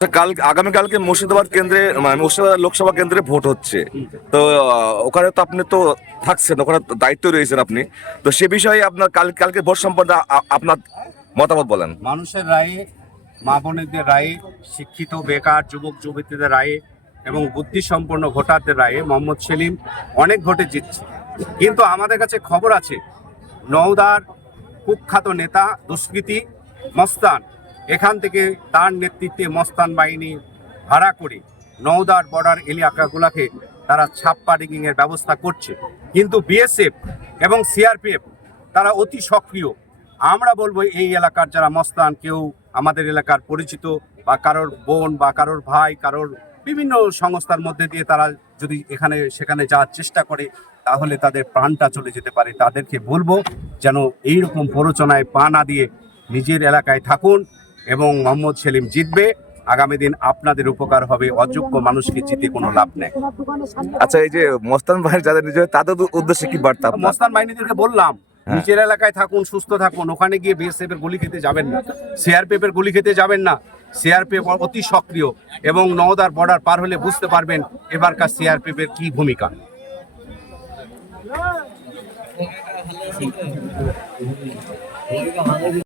কাল আগামীকালকে মুর্শিদাবাদ কেন্দ্রে মানে মুর্শিদাবাদ লোকসভা কেন্দ্রে ভোট হচ্ছে। তো ওখানে তো আপনি তো থাকছেন, ওখানে দায়িত্ব রয়েছেন আপনি। তো সে বিষয়ে আপনার কাল, কালকে ভোট সম্পর্কে আপনার মতামত বলেন। মানুষের রায়ে, মা বোনেদের রায়ে, শিক্ষিত, বেকার, যুবক, যুবতীদের রায়ে এবং বুদ্ধিসম্পন্ন ভোটারদের রায়ে মোহাম্মদ সেলিম অনেক ভোটে জিতছে। কিন্তু আমাদের কাছে খবর আছে, নওদার কুখ্যাত নেতা, দুষ্কৃতি, মস্তান এখান থেকে তার নেতৃত্বে মস্তান বাহিনী ভাড়া করে নওদার বর্ডার এলাকাগুলোকে তারা ছাপ্পা ডিগিংয়ের ব্যবস্থা করছে। কিন্তু বিএসএফ এবং সিআরপিএফ তারা অতি সক্রিয়। আমরা বলব এই এলাকার যারা মস্তান, কেউ আমাদের এলাকার পরিচিত বা কারোর বোন বা কারোর ভাই, কারোর বিভিন্ন সংস্থার মধ্যে দিয়ে তারা যদি এখানে, সেখানে যাওয়ার চেষ্টা করে, তাহলে তাদের প্রাণটা চলে যেতে পারে। তাদেরকে বলব যেন এইরকম প্ররোচনায় পা না দিয়ে নিজের এলাকায় থাকুন। এবং মোহাম্মদ সেলিম জিতবে। আগামী দিন আপনাদের উপকার হবে অযোগ্য মানুষকে জিতে কোনো লাভ নেই। আচ্ছা এই যে মস্তান ভাই যাদের নিজে তাদের উদ্দেশ্যে কি বার্তা মস্তান বাহিনীদেরকে বললাম হ্যাঁ। নিজের এলাকায় থাকুন সুস্থ থাকুন ওখানে গিয়ে বিএসএফ এর গুলি খেতে যাবেন না। সিআরপিএফ এর গুলি খেতে যাবেন না। সিআরপিএফ অতি সক্রিয় এবং নওদার বর্ডার পার হলে বুঝতে পারবেন এবারকার সিআরপিএফ এর কি ভূমিকা।